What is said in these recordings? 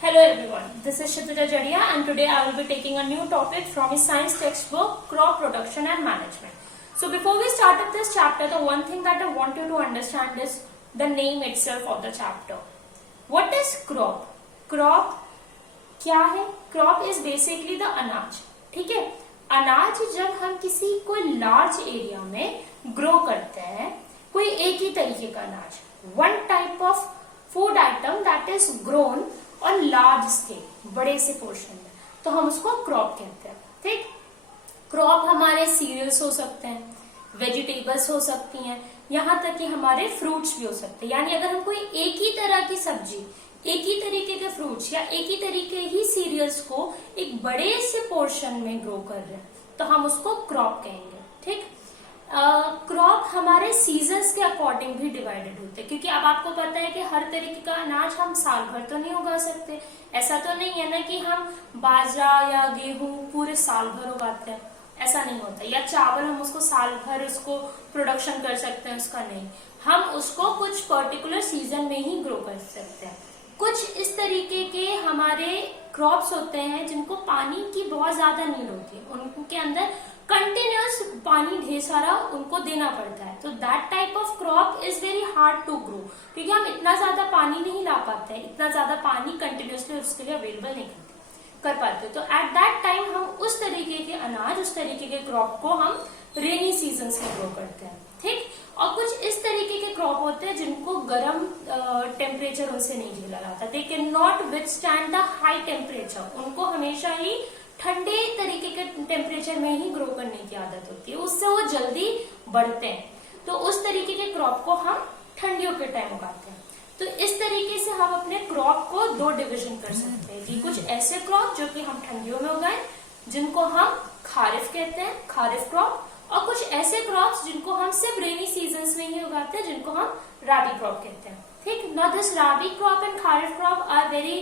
Hello everyone, this is Shituja Jadia and today I will be taking a new topic from his science textbook, crop production and management. So before we start with this chapter, the one thing that I want you to understand is the name itself of the chapter. What is crop? Crop क्या है? Crop is basically the अनाज. ठीक है? अनाज जब हम किसी कोई लार्ज एरिया में ग्रो करते हैं, कोई एक ही तरीके का अनाज, one type of food item that is grown on large scale, बड़े से पोर्शन में, तो हम उसको क्रॉप कहते हैं. ठीक, क्रॉप हमारे सीरियल्स हो सकते हैं, वेजिटेबल्स हो सकती हैं, यहाँ तक कि हमारे फ्रूट्स भी हो सकते हैं. यानी अगर हम कोई एक ही तरह की सब्जी, एक ही तरीके के फ्रूट्स या एक ही तरीके ही सीरियल्स को एक बड़े से पोर्शन में ग्रो कर रहे हैं तो हम उसको क्रॉप कहेंगे. ठीक, क्रॉप हमारे सीजन्स के अकॉर्डिंग भी डिवाइडेड होते हैं, क्योंकि अब आपको पता है कि हर तरीके का अनाज हम साल भर तो नहीं उगा सकते. ऐसा तो नहीं है ना कि हम बाजरा या गेहूं पूरे साल भर उगाते हैं, ऐसा नहीं होता. या चावल हम उसको साल भर उसको प्रोडक्शन कर सकते हैं, उसका नहीं. हम उसको कुछ पर्टिकुलर सीजन में ही ग्रो कर सकते हैं. कुछ इस तरीके के हमारे क्रॉप्स होते हैं जिनको पानी की बहुत ज्यादा नीड होती है, उनके अंदर कंटिन्यूअस पानी ढेर सारा उनको देना पड़ता है. तो that type of crop is very hard to grow, क्योंकि हम इतना ज्यादा पानी नहीं ला पाते हैं, इतना ज्यादा पानी कंटिन्यूअसली उसके लिए अवेलेबल नहीं कर पाते. तो एट दैट टाइम हम उस तरीके के अनाज, उस तरीके के क्रॉप को हम रेनी सीजन में ग्रो करते हैं. ठीक, और कुछ इस तरीके के क्रॉप होते हैं जिनको गर्म टेम्परेचर उनसे नहीं झेला जाता. They can not withstand the high temperature, उनको हमेशा ही ठंडे तरीके के टेम्परेचर में ही ग्रो करने की आदत होती है, उससे वो जल्दी बढ़ते हैं. तो उस तरीके के क्रॉप को हम ठंडियों के टाइम उगाते हैं. तो इस तरीके से हम अपने क्रॉप को दो डिविजन कर सकते हैं कि कुछ ऐसे क्रॉप जो कि हम ठंडियों में उगाएं जिनको हम खारिफ कहते हैं, खारिफ क्रॉप, और कुछ ऐसे क्रॉप्स जिनको हम सिर्फ रेनी सीजन्स में ही उगाते हैं जिनको हम राबी क्रॉप कहते हैं. ठीक, now this rabi crop and kharif crop are very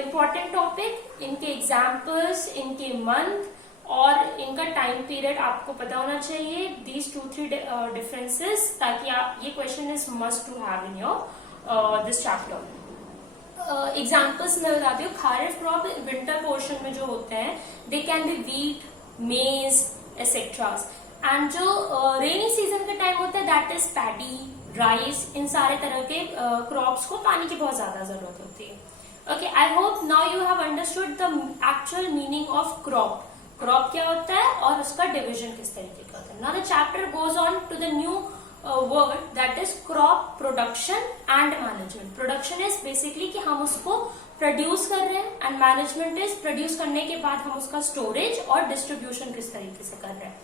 important topic. इनके एग्जाम्पल्स, इनके मंथ और इनका टाइम पीरियड आपको पता होना चाहिए. दीज 2-3 डिफरेंसेस, ताकि आप ये question is must to have in your this chapter. Examples मैं बता दी. खारिफ क्रॉप विंटर पोर्शन में जो होते हैं, दे कैन बी वीट, मेज एसेट्रास. एंड जो रेनी सीजन के टाइम होता है दैट इज पैडी, राइस. इन सारे तरह के क्रॉप्स को पानी की बहुत ज्यादा जरूरत होती है. Okay, I hope now you have understood the actual meaning of crop. Crop क्या होता है और उसका डिविजन किस तरीके का होता है. Now the chapter goes on to the new word that is crop production and management. Production is basically कि हम उसको प्रोड्यूस कर रहे हैं, एंड मैनेजमेंट इज प्रोड्यूस करने के बाद हम उसका स्टोरेज और डिस्ट्रीब्यूशन किस तरीके से कर रहे हैं.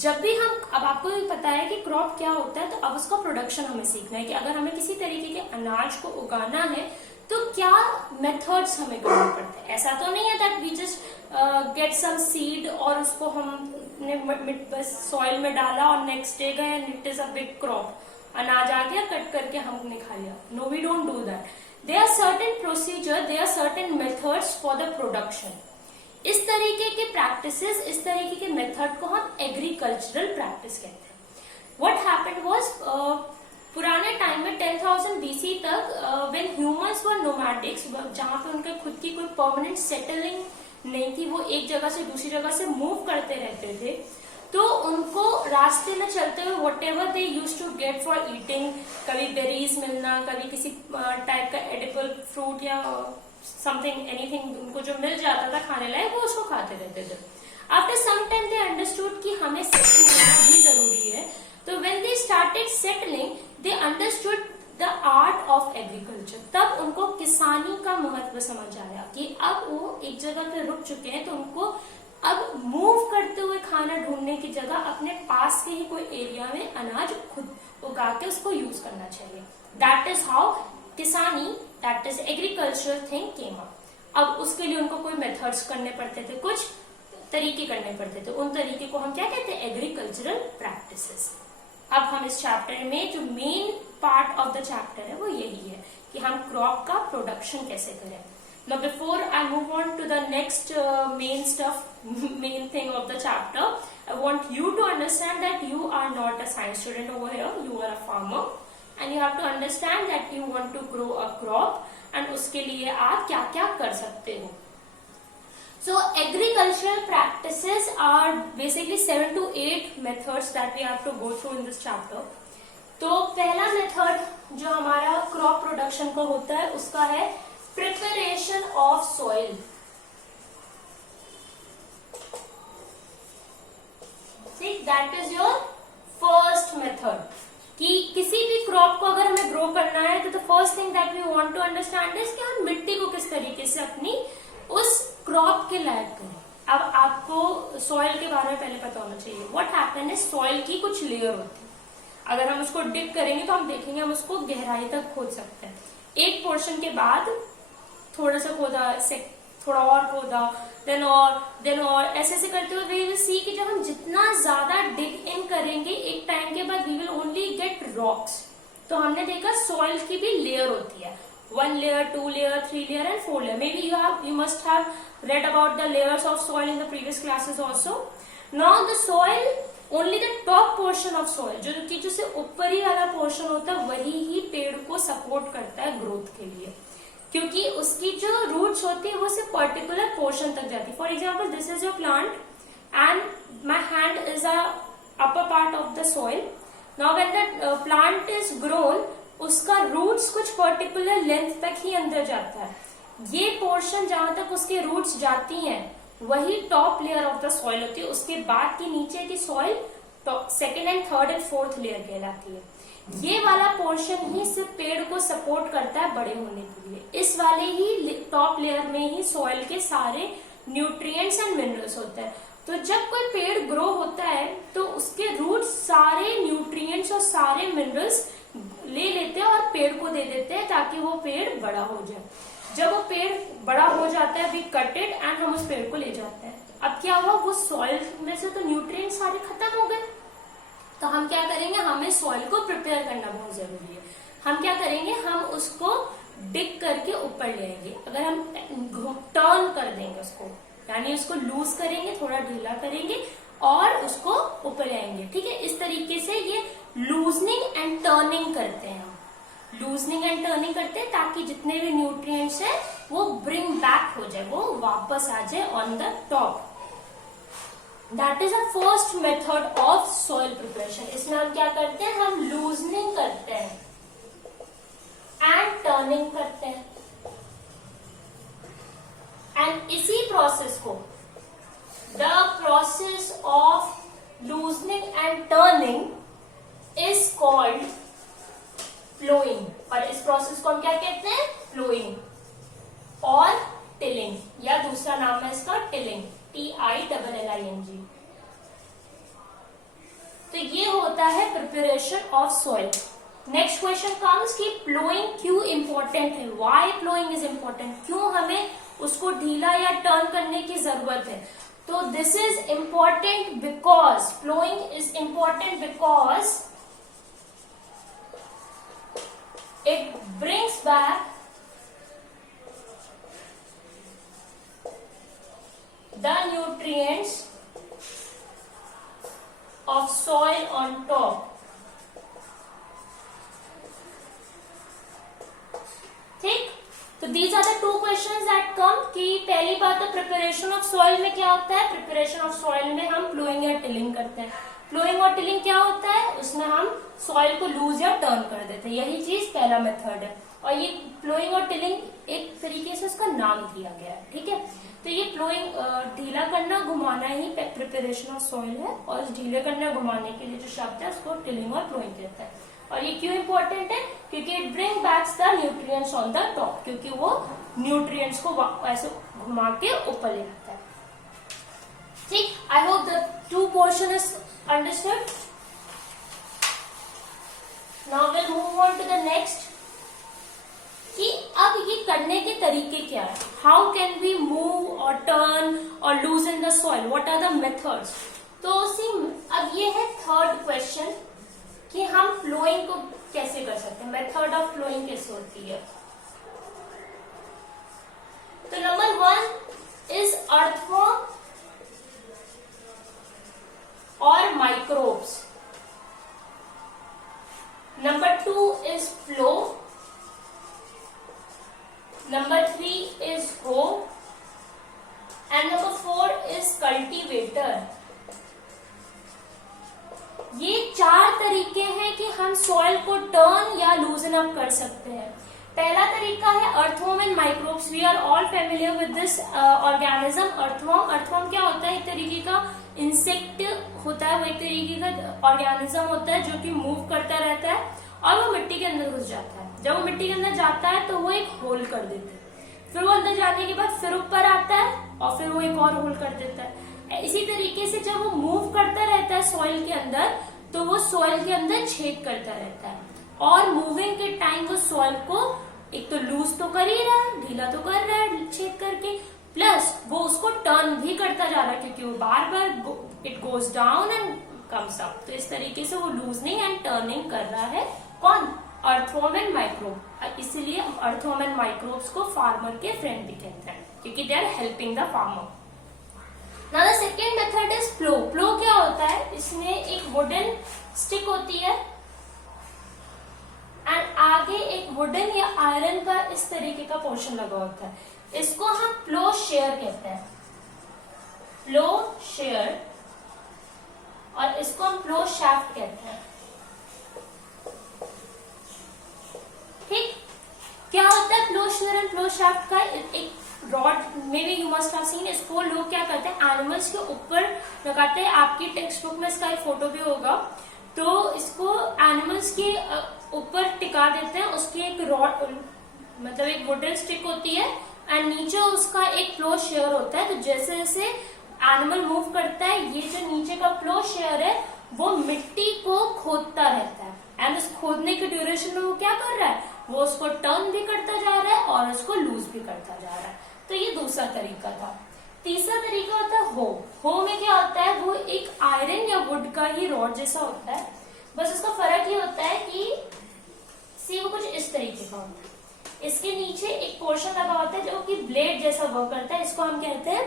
जब भी हम, अब आपको भी पता है कि क्रॉप क्या होता है, तो अब उसका प्रोडक्शन हमें सीखना है कि अगर हमें किसी तरीके के अनाज को उगाना है तो क्या मेथड्स हमें करने पड़ते हैं. ऐसा तो नहीं है that we just get some seed और उसको हमने बस सॉइल में डाला और नेक्स्ट डे गए and it is a big crop, अनाज आ गया, कट करके हमने खा लिया. No, we don't do that. There are certain procedure, there are certain methods for the production. इस तरीके के प्रैक्टिसेस, इस तरीके के मेथड को हम एग्रीकल्चरल प्रैक्टिस कहते हैं. What happened was, पुराने टाइम में 10,000 BC तक when humans were nomadics, जहाँ पे उनके खुद की कोई परमानेंट सेटलिंग नहीं थी, वो एक जगह से दूसरी जगह से मूव करते रहते थे, तो उनको रास्ते में चलते हुए whatever they use to get for eating, कभी बेरीज मिलना, कभी किसी टाइप का एडिबल फ्रूट या समथिंग एनीथिंग उनको जो मिल जाता था खाने लायक, वो उसको खाते रहते थे. After some time they understood कि हमें सेटल होना भी जरूरी है. तो when they started settling they understood the art of agriculture. तब उनको किसानी का महत्व समझ आया कि अब वो एक जगह पे रुक चुके हैं, तो उनको अब मूव करते हुए खाना ढूंढने की जगह अपने पास के ही कोई एरिया में अनाज खुद उगा के उसको यूज करना चाहिए. दैट इज हाउ किसानी, that is agricultural thing came up. अब उसके लिए उनको कोई मेथड्स करने पड़ते थे, कुछ तरीके करने पड़ते थे. उन तरीके को हम क्या कहते हैं? Agricultural practices. अब हम इस चैप्टर में जो main part of the chapter है वो यही है कि हम क्रॉप का प्रोडक्शन कैसे करें. Now before I move on to the next main stuff, main thing of the chapter, I want you to understand that you are not a science student over here, you are a farmer, and you have to understand that you want to grow a crop and उसके लिए आप क्या क्या कर सकते हो. So agricultural practices are basically 7 to 8 methods that we have to go through in this chapter. तो पहला मेथड जो हमारा क्रॉप प्रोडक्शन का होता है उसका है प्रिपरेशन ऑफ सॉइल. ठीक, that is your first method. कि किसी भी क्रॉप को अगर हमें ग्रो करना है तो the first thing that we want to understand is कि हम मिट्टी को किस तरीके से अपनी उस क्रॉप के लायक करें. अब आपको सॉइल के बारे में पहले पता होना चाहिए. व्हाट हैपन है, सॉइल की कुछ लेयर होती है. अगर हम उसको डिप करेंगे तो हम देखेंगे हम उसको गहराई तक खोद सकते हैं. एक पोर्शन के बाद थोड़ा सा खोदा, थोड़ा और खोदा, देन और ऐसे ऐसे करते हुए वी विल सी कि जब हम जितना ज्यादा डिग इन करेंगे एक टाइम के बाद we will only get rocks. तो हमने देखा सॉइल की भी लेयर होती है. 1 layer, 2 layer, 3 layer and 4 layer. Maybe you must have read about the layers of soil in the previous classes also. Now the soil, only the top portion of soil, जो से ऊपरी वाला portion होता है वही ही पेड़ को सपोर्ट करता है ग्रोथ के लिए, क्योंकि उसकी जो रूट्स होती है वो सिर्फ पर्टिकुलर पोर्शन तक जाती है. For example this is your plant and my hand is a upper part of the soil. Now when the plant is grown उसका रूट्स कुछ पर्टिकुलर लेंथ तक ही अंदर जाता है. ये पोर्शन जहां तक उसके रूट्स जाती हैं वही top layer of the soil होती है. उसके बाद की नीचे की soil second and third and fourth layer कहलाती है. ये वाला पोर्शन ही सिर्फ पेड़ को सपोर्ट करता है बड़े होने के लिए. इस वाले ही टॉप लेयर में ही सॉइल के सारे न्यूट्रिएंट्स एंड मिनरल्स होते हैं. तो जब कोई पेड़ ग्रो होता है तो उसके रूट्स सारे न्यूट्रिएंट्स और सारे मिनरल्स ले लेते हैं और पेड़ को दे देते हैं ताकि वो पेड़ बड़ा हो जाए. जब वो पेड़ बड़ा हो जाता है वी कट इट एंड हम उस पेड़ को ले जाते हैं. अब क्या हुआ, वो सॉइल में से तो न्यूट्रिएंट सारे खत्म हो गए. तो हम क्या करेंगे, हमें सॉइल को प्रिपेयर करना बहुत जरूरी है. हम क्या करेंगे, हम उसको डिग करके ऊपर ले आएंगे. अगर हम टर्न कर देंगे उसको, यानी उसको लूज करेंगे, थोड़ा ढीला करेंगे और उसको ऊपर ले आएंगे. ठीक है, इस तरीके से ये लूजनिंग एंड टर्निंग करते हैं. हम लूजनिंग एंड टर्निंग करते हैं ताकि जितने भी न्यूट्रिएंट्स है वो ब्रिंग बैक हो जाए, वो वापस आ जाए on the top. That is a first method of soil preparation. इसमें हम क्या करते हैं, हम लूजनिंग करते हैं एंड टर्निंग करते हैं. एंड इसी प्रोसेस को the process of loosening and turning is called plowing. और इस प्रोसेस को हम क्या कहते हैं, प्लोइंग और टिलिंग, या दूसरा नाम है इसका टिलिंग, TILLING. तो ये होता है preparation of soil. Next question comes कि प्लोइंग क्यों इंपॉर्टेंट है, व्हाई प्लोइंग इज इंपॉर्टेंट, क्यों हमें उसको ढीला या टर्न करने की जरूरत है. तो this is important because ploughing is important because it brings back the nutrients of soil on top. ठीक, तो these are the two questions that come कि पहली बात तो प्रिपरेशन ऑफ सॉइल में क्या होता है. प्रिपरेशन ऑफ सॉइल में हम प्लोइंग या टिलिंग करते हैं. प्लोइंग और टिलिंग क्या होता है, उसमें हम सॉइल को लूज या टर्न कर देते हैं. यही चीज पहला मेथड है. और ये प्लोइंग और टिलिंग एक तरीके से उसका नाम दिया गया है. ठीक है, तो ये प्लोइंग ढीला करना घुमाना ही प्रिपरेशन ऑफ सॉइल है, और इस ढीले करना घुमाने के लिए जो शब्द है उसको टिलिंग और प्लोइंग कहते हैं. और ये क्यों इंपॉर्टेंट है, क्योंकि it bring backs the nutrients on the top, क्योंकि वो न्यूट्रिएंट्स को ऐसे घुमा के ऊपर ले आता है. ठीक, I hope the two portion is understood. Now we'll move on to the next. कि अब ये करने के तरीके क्या है, how can we move or turn or loosen the soil, what are the methods. तो सी अब ये है थर्ड क्वेश्चन कि हम प्लोइंग को कैसे कर सकते हैं, मेथड ऑफ प्लोइंग कैसे होती है. तो नंबर 1 इज अर्थवर्म और microbes. Number 2 is flow. तरीके हैं कि हम सॉइल को टर्न या लूजन अप कर सकते हैं। पहला तरीका है earthworm and microbes. We are all familiar with this organism earthworm. Earthworm क्या होता है? एक तरीके का इंसेक्ट होता है, वो एक तरीके का ऑर्गेनिज्म होता है जो कि मूव करता रहता है और वो मिट्टी के अंदर घुस जाता है। जब वो मिट्टी के अंदर जाता है तो वो एक होल कर देता है, फिर वो अंदर जाने के बाद फिर ऊपर आता है और फिर वो एक और होल कर देता है। इसी तरीके से जब वो मूव करता रहता है सॉइल के अंदर तो वो सॉइल के अंदर छेद करता रहता है और मूविंग के टाइम वो सॉइल को एक तो लूज तो कर ही रहा है, ढीला तो कर रहा है छेद करके, प्लस वो उसको टर्न भी करता जा रहा है क्योंकि वो बार बार it goes down and comes up. तो इस तरीके से वो लूजनिंग एंड टर्निंग कर रहा है। कौन? Earthworm and microbe. इसीलिए अर्थवर्म एंड माइक्रोब्स को फार्मर के फ्रेंड भी कहते हैं क्योंकि they are helping the farmer. Now the second method is plough. Plough क्या होता है? इसमें एक वुडन स्टिक होती है एंड आगे एक वुडन या आयरन का इस तरीके का पोर्शन लगा होता है। इसको हम प्लो शेयर कहते हैं, प्लो शेयर, और इसको हम प्लो शाफ्ट कहते हैं। ठीक, क्या होता है प्लो शेयर एंड प्लो शाफ्ट का? एक रॉड में भी यू मस्ट हैव सीन, इसको लोग क्या करते हैं एनिमल्स के ऊपर लगाते हैं। आपकी टेक्स्ट बुक में इसका एक फोटो भी होगा। तो इसको एनिमल्स के ऊपर टिका देते हैं। उसकी एक रॉड मतलब एक वुडन स्टिक होती है एंड नीचे उसका एक प्लो शेयर होता है। तो जैसे जैसे एनिमल मूव करता है ये जो नीचे का प्लो शेयर है वो मिट्टी को खोदता रहता है एंड उस खोदने के ड्यूरेशन में वो क्या कर रहा है? वो उसको टर्न भी करता जा रहा है और उसको लूज भी करता जा रहा है। तो ये दूसरा तरीका था। तीसरा तरीका होता है हो। हो में क्या होता है? वो एक आयरन या वुड का ही रॉड जैसा होता है, बस उसका फर्क ये होता है कि सी वो कुछ इस तरीके का होता है। इसके नीचे एक पोर्शन लगा होता है जो कि ब्लेड जैसा वर्क करता है। इसको हम कहते हैं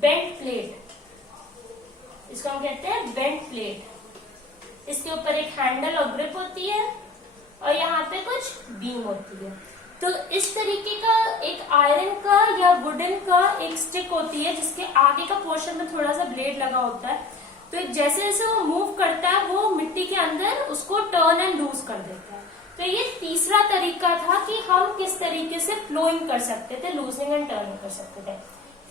बेंट प्लेट। इसको हम कहते हैं बेंट प्लेट। इसके ऊपर एक हैंडल और ग्रिप होती है और यहाँ पे कुछ बीम होती है। तो इस तरीके का एक आयरन का या वुडन का एक स्टिक होती है जिसके आगे का पोर्शन में थोड़ा सा ब्लेड लगा होता है। तो जैसे जैसे वो मूव करता है वो मिट्टी के अंदर उसको टर्न एंड लूज कर देता है। तो ये तीसरा तरीका था कि हम किस तरीके से फ्लोइंग कर सकते थे, लूजिंग एंड टर्निंग कर सकते थे।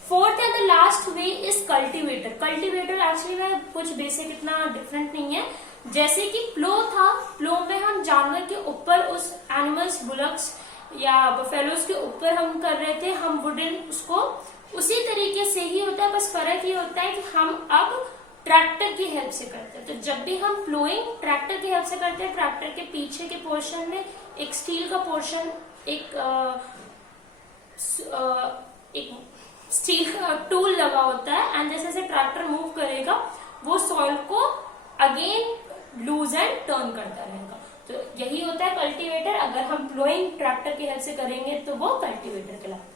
Fourth and the last way is cultivator. Cultivator actually में कुछ बेसिक इतना डिफरेंट नहीं है। जैसे कि प्लो था, प्लो में हम जानवर के ऊपर उस एनिमल्स बुलक्स या बफेलोज के ऊपर हम कर रहे थे, हम वुडन उसको उसी तरीके से ही होता है, बस फर्क ये होता है कि हम अब ट्रैक्टर की हेल्प से करते हैं। तो जब भी हम प्लोइंग ट्रैक्टर की हेल्प से करते हैं, ट्रैक्टर के पीछे के पोर्शन में एक स्टील का पोर्शन, एक स्टील का टूल लगा होता है एंड जैसे जैसे ट्रैक्टर मूव करेगा वो सॉइल को अगेन लूज एंड टर्न करता रहेगा। तो यही होता है कल्टीवेटर। अगर हम प्लोइंग ट्रैक्टर की हेल्प से करेंगे तो वो कल्टीवेटर कहलाता है।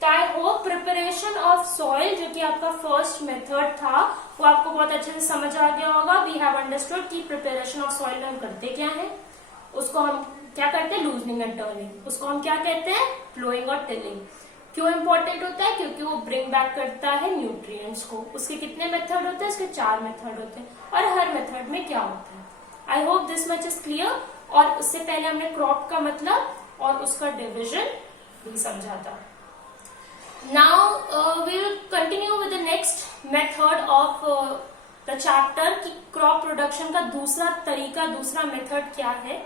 तो I hope preparation of soil जो कि आपका फर्स्ट मेथड था वो आपको बहुत अच्छे से समझ आ गया होगा। वी हैव अंडरस्टूड कि प्रिपरेशन ऑफ सॉइल हम करते क्या है, उसको हम क्या करते हैं लूजनिंग एंड टर्निंग, उसको हम क्या कहते हैं प्लोइंग और टिलिंग। क्यों इंपॉर्टेंट होता है? क्योंकि वो ब्रिंग बैक करता है न्यूट्रिएंट्स को। उसके कितने मेथड होते हैं? उसके 4 मेथड होते हैं और हर मेथड में क्या होता है। I hope this much is clear. और उससे पहले हमने क्रॉप का मतलब और उसका डिविजन भी समझा था। Now we will continue with the next method of the chapter कि क्रॉप प्रोडक्शन का दूसरा तरीका, दूसरा मेथड क्या है।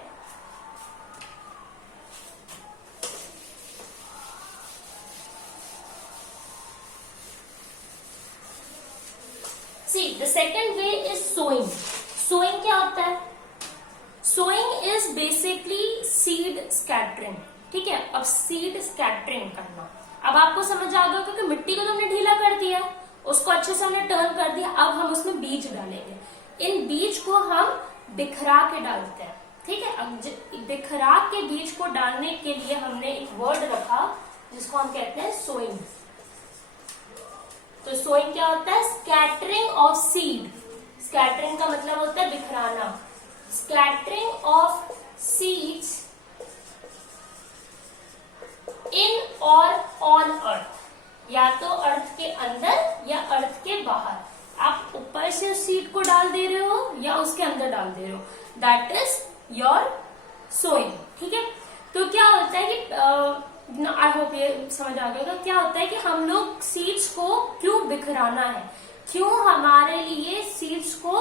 See, the second way is sowing. Sowing क्या होता है? Sowing is basically seed scattering. ठीक है, अब seed scattering करना। अब आपको समझ आ गया क्योंकि मिट्टी को तो हमने ढीला कर दिया, उसको अच्छे से हमने टर्न कर दिया। अब हम उसमें बीज डालेंगे। इन बीज को हम बिखरा के डालते हैं। ठीक है, अब बिखरा के बीज को डालने के लिए हमने एक वर्ड रखा जिसको हम कहते हैं सोइंग। तो सोइंग क्या होता है? Scattering of seed. स्कैटरिंग का मतलब होता है बिखराना। स्कैटरिंग ऑफ सीड्स इन और ऑन अर्थ, या तो अर्थ के अंदर या अर्थ के बाहर। आप आप ऊपर से उस सीड को डाल दे रहे हो या उसके अंदर डाल दे रहे हो, दैट इज योर सोइंग। ठीक है, तो क्या होता है कि आई होप ये समझ आ गया। क्या होता है कि हम लोग सीड्स को क्यों बिखराना है, क्यों हमारे लिए सीड्स को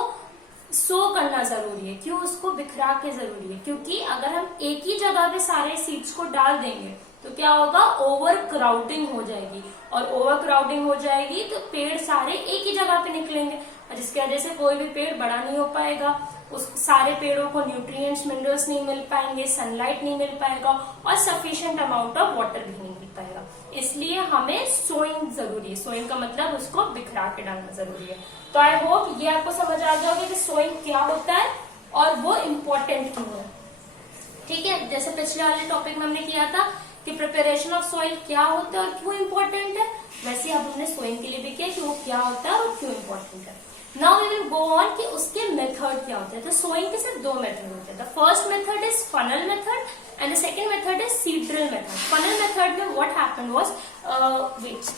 सो करना जरूरी है, क्यों उसको बिखरा के जरूरी है, क्योंकि अगर हम एक ही जगह पे सारे सीड्स को डाल देंगे तो क्या होगा, ओवर क्राउडिंग हो जाएगी, और ओवर क्राउडिंग हो जाएगी तो पेड़ सारे एक ही जगह पे निकलेंगे, और जिसकी वजह से कोई भी पेड़ बड़ा नहीं हो पाएगा, उस सारे पेड़ों को न्यूट्रिएंट्स मिनरल्स नहीं मिल पाएंगे, सनलाइट नहीं मिल पाएगा, और सफिशिएंट अमाउंट ऑफ वाटर भी नहीं मिल पाएगा। इसलिए हमें सोइंग जरूरी है। सोइंग का मतलब उसको बिखरा के डालना जरूरी है। तो आई होप ये आपको समझ आ जाओगे कि सोइंग क्या होता है और वो इम्पोर्टेंट क्यों है। ठीक है, जैसे पिछले वाले टॉपिक में हमने किया था कि प्रिपरेशन ऑफ सॉइल क्या होता है और क्यों इम्पोर्टेंट है, वैसे अब हमने सोइंग के लिए भी किया कि वो क्या होता है और क्यों इम्पोर्टेंट है। Now we will go on कि उसके मेथड क्या होते हैं। तो सोइंग के सिर्फ दो मेथड होते हैं। The first method is funnel method and the second method is seed drill method. Funnel method में व्हाट हैपेंड वाज वेट